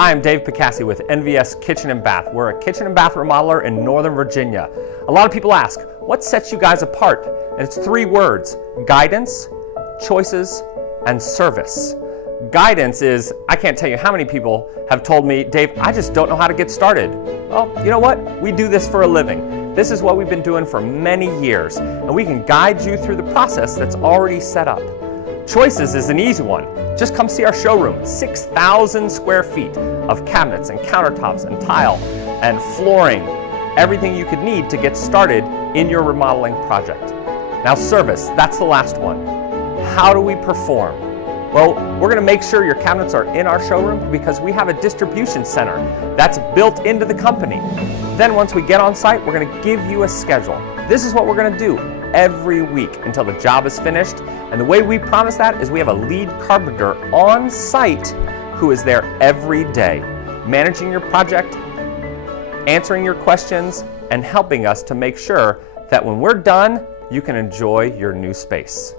Hi, I'm Dave Picassi with NVS Kitchen and Bath. We're a kitchen and bath remodeler in Northern Virginia. A lot of people ask, what sets you guys apart? And it's three words: guidance, choices, and service. Guidance is, I can't tell you how many people have told me, Dave, I just don't know how to get started. Well, you know what? We do this for a living. This is what we've been doing for many years, and we can guide you through the process that's already set up. Choices is an easy one. Just come see our showroom. 6,000 square feet of cabinets and countertops and tile and flooring. Everything you could need to get started in your remodeling project. Now service, that's the last one. How do we perform? Well, we're going to make sure your cabinets are in our showroom because we have a distribution center that's built into the company. Then once we get on site, we're going to give you a schedule. This is what we're going to do every week until the job is finished. And the way we promise that is we have a lead carpenter on site who is there every day, managing your project, answering your questions, and helping us to make sure that when we're done, you can enjoy your new space.